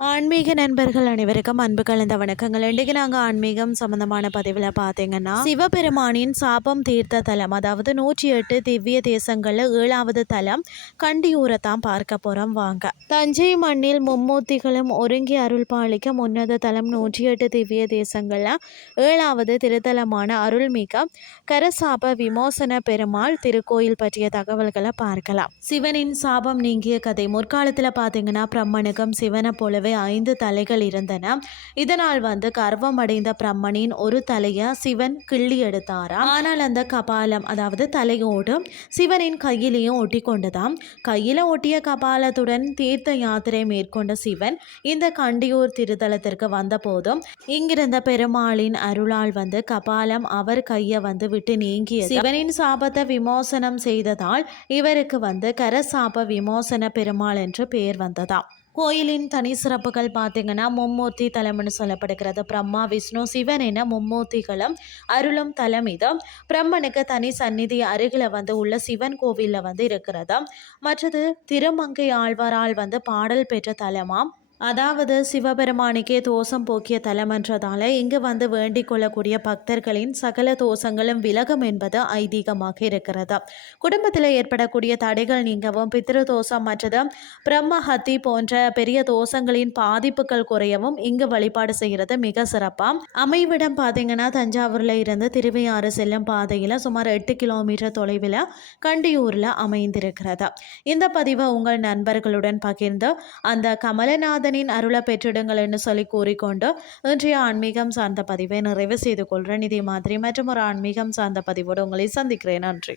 ஆன்மீக நண்பர்கள் அனைவருக்கும் அன்பு கலந்த வணக்கங்கள். இன்றைக்கு நாங்கள் ஆன்மீகம் சம்பந்தமான பதிவில் பார்த்தீங்கன்னா சிவபெருமானின் சாபம் தீர்த்த தலம் அதாவது நூற்றி எட்டு திவ்ய தேசங்களில் ஏழாவது தலம் கண்டியூரை தான் பார்க்க போகிறோம் வாங்க. தஞ்சை மண்ணில் மும்மூர்த்திகளும் ஒருங்கி அருள் பாலிக்க உன்னத தலம் நூற்றி எட்டு திவ்ய தேசங்களில் ஏழாவது திருத்தலமான அருள்மிக கரசாப விமோசன பெருமாள் திருக்கோயில் பற்றிய தகவல்களை பார்க்கலாம். சிவனின் சாபம் நீங்கிய கதை முற்காலத்தில் பார்த்தீங்கன்னா பிரம்மனுக்கும் சிவனை போலவே ஐந்து தலைகள் இருந்தன. இதனால் வந்து கர்வம் அடைந்த பிரம்மனின் ஒரு தலையை சிவன் கிள்ளி எடுத்தாராம். ஆனால் அந்த கபாலம் அதாவது தலையோடு சிவனின் கையிலையும் ஒட்டி கொண்டதாம் கையில ஒட்டிய கபாலத்துடன் தீர்த்த யாத்திரை மேற்கொண்ட சிவன் இந்த கண்டியூர் திருத்தலத்திற்கு வந்த போதும் இங்கிருந்த பெருமாளின் அருளால் வந்து கபாலம் அவர் கையை வந்து விட்டு நீங்கிய சிவனின் சாபத்தை விமோசனம் செய்ததால் இவருக்கு வந்து கரசாப விமோசன பெருமாள் என்று பெயர் வந்ததாம். கோயிலின் தனி சிறப்புகள் பார்த்தீங்கன்னா மும்மூர்த்தி தலம்னு சொல்லப்படுகிறது. பிரம்மா விஷ்ணு சிவன் என மும்மூர்த்திகளும் அருளும் தலம் இது பிரம்மனுக்கு தனி சந்நிதி அருகில் வந்து உள்ள சிவன் கோவிலில் வந்து இருக்கிறது மற்றது திருமங்கை ஆழ்வாரால் வந்து பாடல் பெற்ற தலமாம். அதாவது சிவபெருமானுக்கே தோஷம் போக்கிய தலமன்றதால இங்கு வந்து வேண்டிக் கொள்ளக்கூடிய பக்தர்களின் சகல தோஷங்களும் விலகும் என்பது ஐதீகமாக இருக்கிறது. குடும்பத்தில் ஏற்படக்கூடிய தடைகள் நீங்கவும் பித்திரு தோஷம் மற்றது பிரம்மஹத்தி போன்ற பெரிய தோஷங்களின் பாதிப்புகள் குறையவும் இங்கு வழிபாடு செய்கிறது மிக சிறப்பாக அமைவிடம் பார்த்தீங்கன்னா தஞ்சாவூரில் இருந்து திருவையாறு செல்லும் பாதையில் சுமார் எட்டு கிலோமீட்டர் தொலைவில் கண்டியூரில் அமைந்திருக்கிறது. இந்த பதிவை உங்கள் நண்பர்களுடன் பகிர்ந்து அந்த கமலநாத நாதனின் அருளை பெற்றிடுங்கள் என்று சொல்லி கூறிக்கொண்டு இன்றைய ஆன்மீகம் சார்ந்த பதிவை நிறைவு செய்து கொள்கிறேன். இதே மாதிரி மற்றும் ஒரு ஆன்மீகம் சார்ந்த பதிவோடு உங்களை சந்திக்கிறேன். நன்றி.